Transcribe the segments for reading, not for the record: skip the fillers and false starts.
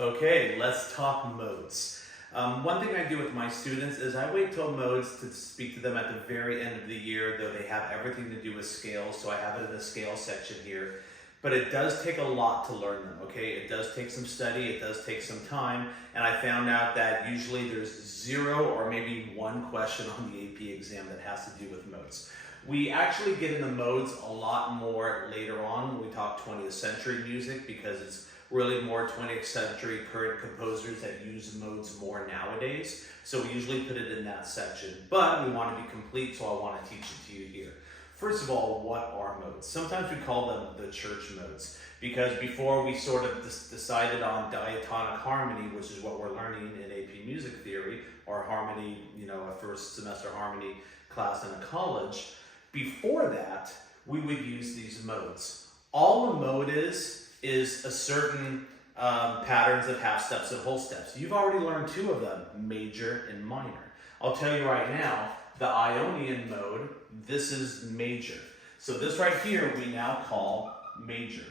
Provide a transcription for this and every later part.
Okay, let's talk modes. One thing I do with my students is I wait till modes to speak to them at the very end of the year, though they have everything to do with scales, so I have it in the scale section here. But it does take a lot to learn them, okay? It does take some study, it does take some time, and I found out that usually there's 0 or maybe 1 question on the AP exam that has to do with modes. We actually get into modes a lot more later on when we talk 20th century music, because it's really more 20th century current composers that use modes more nowadays. So we usually put it in that section, but we want to be complete, so I want to teach it to you here. First of all, what are modes? Sometimes we call them the church modes, because before we sort of decided on diatonic harmony, which is what we're learning in AP music theory, or harmony, a first semester harmony class in a college. Before that, we would use these modes. All a mode is a certain patterns of half steps and whole steps. You've already learned 2 of them, major and minor. I'll tell you right now, the Ionian mode, this is major. So this right here we now call major.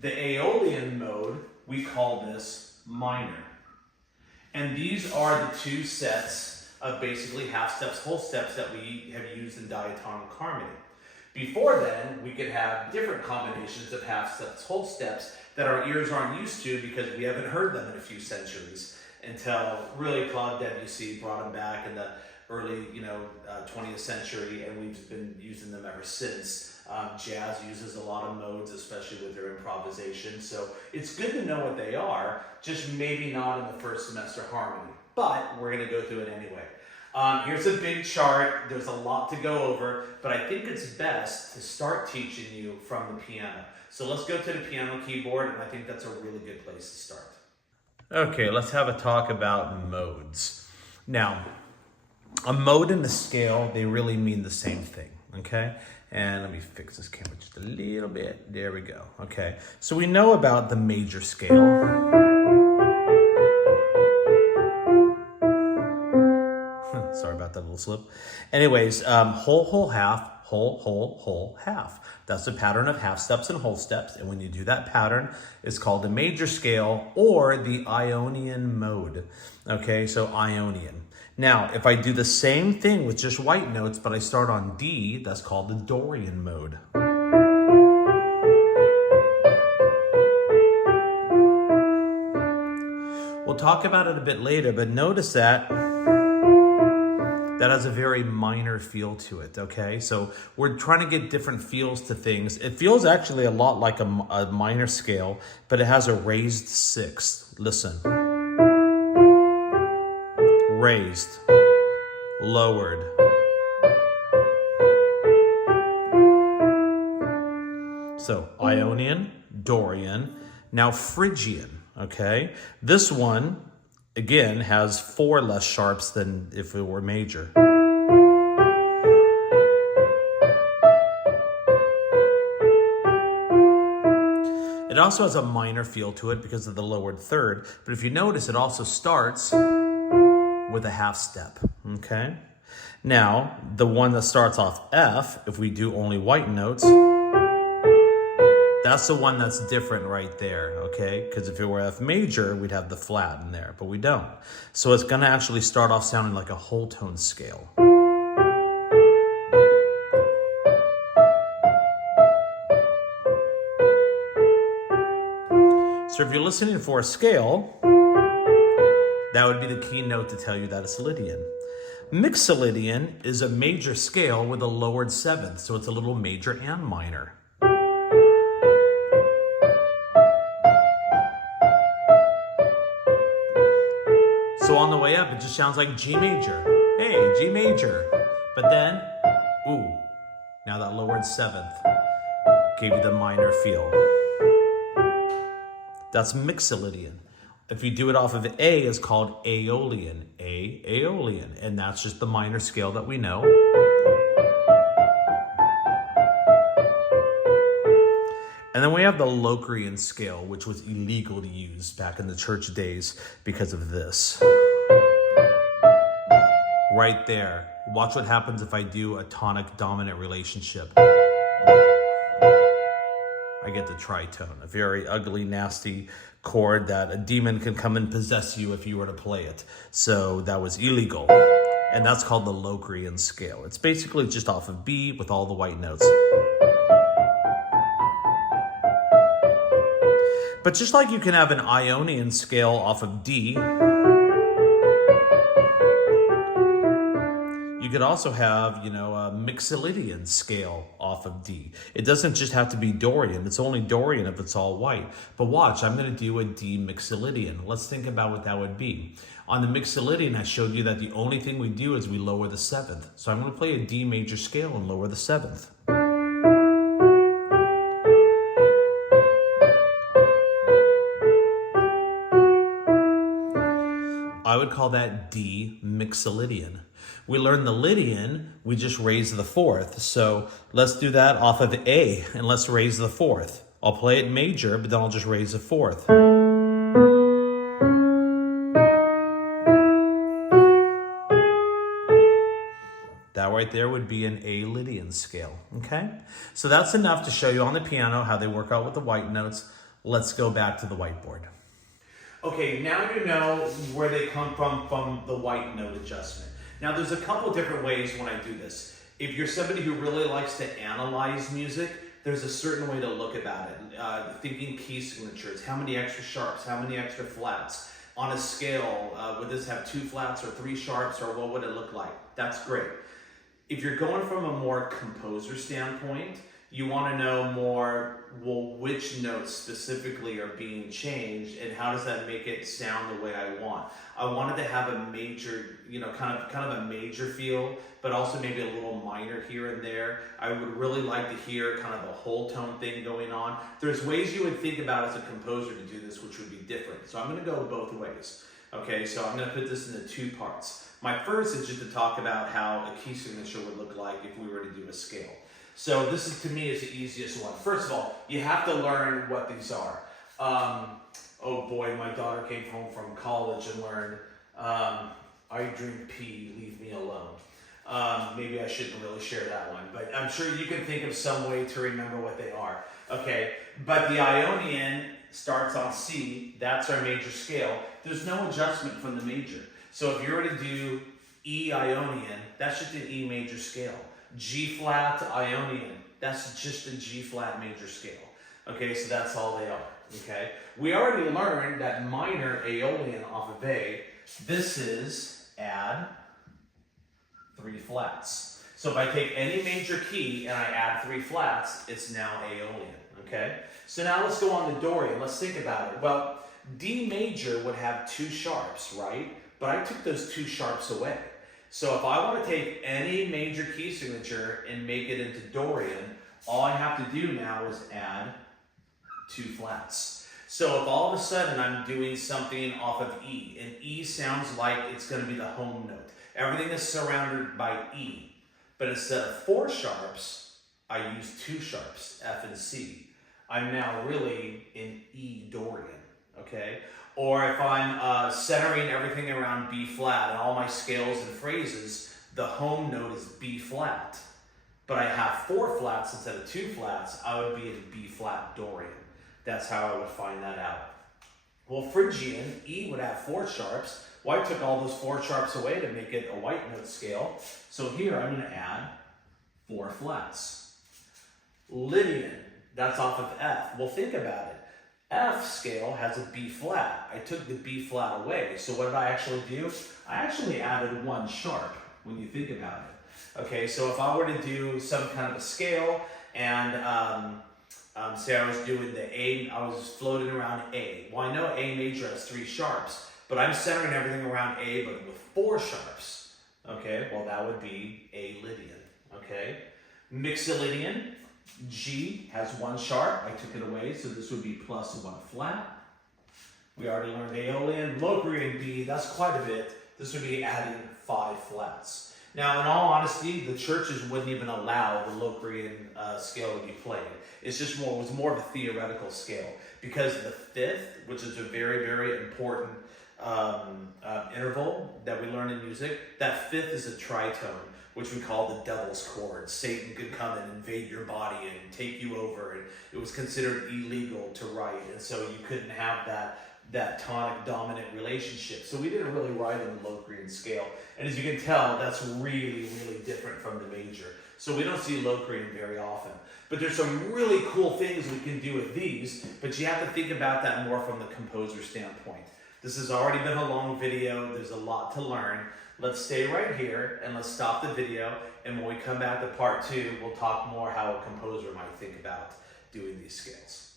The Aeolian mode, we call this minor. And these are the 2 sets of basically half steps, whole steps that we have used in diatonic harmony. Before then, we could have different combinations of half steps, whole steps that our ears aren't used to because we haven't heard them in a few centuries until really Claude Debussy brought them back in the early 20th century, and we've been using them ever since. Jazz uses a lot of modes, especially with their improvisation. So it's good to know what they are, just maybe not in the first semester harmony, but we're going to go through it anyway. Here's a big chart. There's a lot to go over, but I think it's best to start teaching you from the piano. So let's go to the piano keyboard, and I think that's a really good place to start. Okay, let's have a talk about modes. Now, a mode and a scale, they really mean the same thing, okay? And let me fix this camera just a little bit. There we go, okay? So we know about the major scale. Sorry about that little slip. Anyways, whole, whole, half, whole, whole, whole, half. That's the pattern of half steps and whole steps. And when you do that pattern, it's called the major scale or the Ionian mode. Okay, so Ionian. Now, if I do the same thing with just white notes, but I start on D, that's called the Dorian mode. We'll talk about it a bit later, but notice that has a very minor feel to it, okay? So we're trying to get different feels to things. It feels actually a lot like a minor scale, but it has a raised sixth. Listen. Raised, lowered. So Ionian, Dorian, now Phrygian, okay? This one, again, has 4 less sharps than if it were major. It also has a minor feel to it because of the lowered third, but if you notice, it also starts with a half step, okay? Now, the one that starts off F, if we do only white notes, that's the one that's different right there, okay? Because if it were F major, we'd have the flat in there, but we don't. So it's gonna actually start off sounding like a whole tone scale. So if you're listening for a scale, that would be the key note to tell you that it's Lydian. Mixolydian is a major scale with a lowered seventh, so it's a little major and minor. So on the way up, it just sounds like G major. Hey, G major. But then, ooh, now that lowered seventh gave you the minor feel. That's Mixolydian. If you do it off of A, it's called Aeolian, Aeolian, and that's just the minor scale that we know. And then we have the Locrian scale, which was illegal to use back in the church days because of this. Right there. Watch what happens if I do a tonic-dominant relationship. I get the tritone, a very ugly, nasty chord that a demon can come and possess you if you were to play it. So that was illegal. And that's called the Locrian scale. It's basically just off of B with all the white notes. But just like you can have an Ionian scale off of D, you could also have, a Mixolydian scale off of D. It doesn't just have to be Dorian. It's only Dorian if it's all white. But watch, I'm going to do a D Mixolydian. Let's think about what that would be. On the Mixolydian, I showed you that the only thing we do is we lower the 7th. So I'm going to play a D major scale and lower the 7th. I would call that D Mixolydian. We learned the Lydian, we just raise the 4th. So let's do that off of A, and let's raise the 4th. I'll play it major, but then I'll just raise the 4th. That right there would be an A Lydian scale, okay? So that's enough to show you on the piano how they work out with the white notes. Let's go back to the whiteboard. Okay, now you know where they come from the white note adjustment. Now there's a couple different ways when I do this. If you're somebody who really likes to analyze music, there's a certain way to look about it. Thinking key signatures, how many extra sharps, how many extra flats. On a scale, would this have 2 flats or 3 sharps, or what would it look like? That's great. If you're going from a more composer standpoint, you want to know more, well, which notes specifically are being changed and how does that make it sound the way I want. I wanted to have a major, kind of a major feel, but also maybe a little minor here and there. I would really like to hear kind of a whole tone thing going on. There's ways you would think about as a composer to do this, which would be different. So I'm going to go both ways. Okay, so I'm going to put this into 2 parts. My first is just to talk about how a key signature would look like if we were to do a scale. So this is, to me, is the easiest one. First of all, you have to learn what these are. Oh boy, my daughter came home from college and learned, I drink pee, leave me alone. Maybe I shouldn't really share that one, but I'm sure you can think of some way to remember what they are. Okay, but the Ionian starts on C, that's our major scale. There's no adjustment from the major. So if you were to do E Ionian, that's just an E major scale. G flat Ionian, that's just a G flat major scale. Okay, so that's all they are. Okay, we already learned that minor Aeolian off of A, this is add 3 flats. So if I take any major key and I add 3 flats, it's now Aeolian. Okay, so now let's go on to Dorian. Let's think about it. Well, D major would have 2 sharps, right? But I took those 2 sharps away. So if I want to take any major key signature and make it into Dorian, all I have to do now is add 2 flats. So if all of a sudden I'm doing something off of E, and E sounds like it's going to be the home note. Everything is surrounded by E. But instead of 4 sharps, I use 2 sharps, F and C. I'm now really in E Dorian, okay? Or if I'm centering everything around B flat and all my scales and phrases, the home note is B flat. But I have 4 flats instead of 2 flats, I would be in B flat Dorian. That's how I would find that out. Well, Phrygian, E would have 4 sharps. Well, I took all those 4 sharps away to make it a white note scale. So here I'm going to add 4 flats. Lydian, that's off of F. Well, think about it. F scale has a B flat. I took the B flat away. So what did I actually do? I actually added 1 sharp when you think about it. Okay, so if I were to do some kind of a scale and say I was doing the A, I was floating around A. Well, I know A major has 3 sharps, but I'm centering everything around A, but with 4 sharps. Okay, well that would be A Lydian. Okay, Mixolydian. G has 1 sharp, I took it away, so this would be plus 1 flat. We already learned Aeolian, Locrian B, that's quite a bit. This would be adding 5 flats. Now, in all honesty, the churches wouldn't even allow the Locrian scale to be played. It was more of a theoretical scale, because the 5th, which is a very, very important interval that we learn in music. That fifth is a tritone, which we call the devil's chord. Satan could come and invade your body and take you over, and it was considered illegal to write, and so you couldn't have that tonic dominant relationship. So we didn't really write in the Locrian scale, and as you can tell, that's really, really different from the major. So we don't see Locrian very often. But there's some really cool things we can do with these, but you have to think about that more from the composer standpoint. This has already been a long video. There's a lot to learn. Let's stay right here and let's stop the video. And when we come back to part 2, we'll talk more how a composer might think about doing these scales.